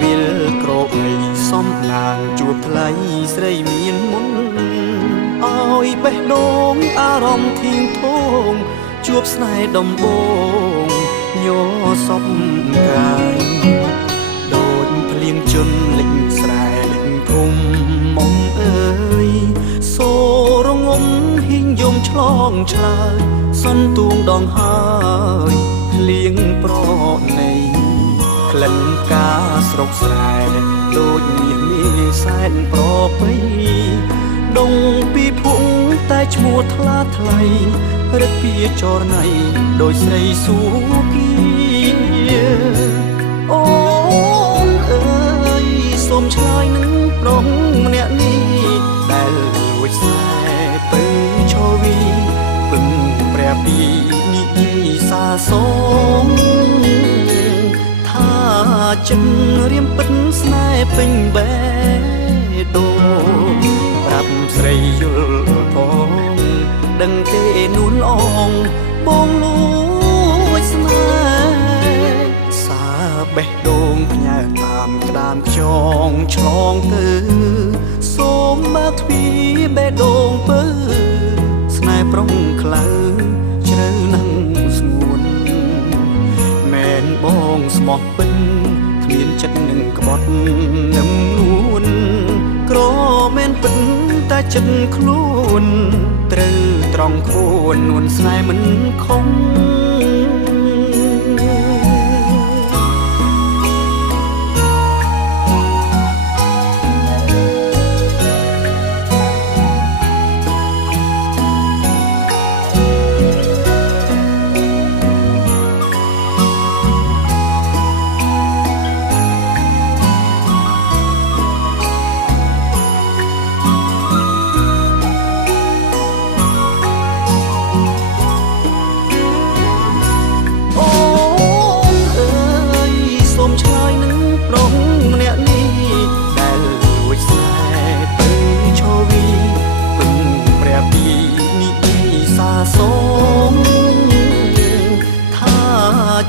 វិលក្រអីសំណាងជួបថ្លៃស្រីមានមុនឲ្យបេះដូងអារម្មណ៍ធៀងធងជួបស្នេហ៍ដំបងញ័រសពកាយដូចភ្លៀងជន់លិចស្រែលិចភូមិមុំអើយសូរងំហ៊ីងយំឆ្លងឆ្លើយសន្ទូងដងហើយភ្លៀងប្រណីក្លិនផ្កាស្រុកស្រែដូចមាសមេសែនប្រពៃដងពីភុងតែឈ្មោះថ្លាថ្លៃរឹកពីចរណៃដោយស្រីស៊ូគីអូនអើយសូមឆ្លើយនឹងប្រុសម្នាក់នេះដែលលួចស្នេហ៍ពឹងឈវីពឹងព្រះពីនិយាយសាសងថាចិត្តរៀមពិតស្នេហ៍ពេញបេះដូងប្រាប់ស្រីយល់ផងដឹងទេនួនអងបងលួចស្នេហ៍សាបេះដូងផ្ញើតាមក្តាមខ្យងឆ្លងទៅសូមបើកទ្វារបេះដូងពើស្នេហ៍ប្រុងខ្លៅជ្រៅនឹងស្ងួនមែនបងស្មោះពិនគ្មានចិត្តនឹងក្បត់នឹមនួនក្រមែនពិនតែចិត្តខ្លួនត្រូវត្រង់ខ្លួននួនស្នេហ៍មិនខំ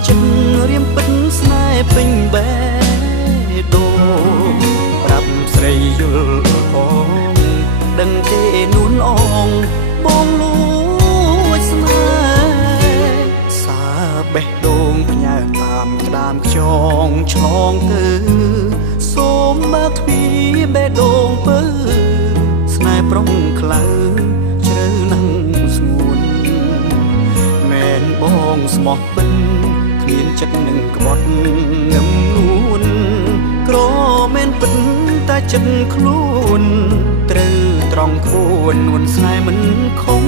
ចិត្តរៀមពិតស្នេហ៍ពេញបេះដូងប្រាប់ស្រីយល់ផងដឹងទេនួនអងបងលួចស្នេហ៍សាបេះដូងផ្ញើតាមក្តាមខ្យងឆ្លងទៅសូមបើកទ្វារបេះដូងពើស្នេហ៍ប្រុងខ្លៅជ្រៅនឹងស្ងួនមែនបងស្មោះពិនមានចិត្តនឹងក្បត់ងឹមនួនក្រមែនពិតតែចិត្តខ្លួនត្រូវត្រង់ខ្លួននួនស្នេហ៍មិនខំ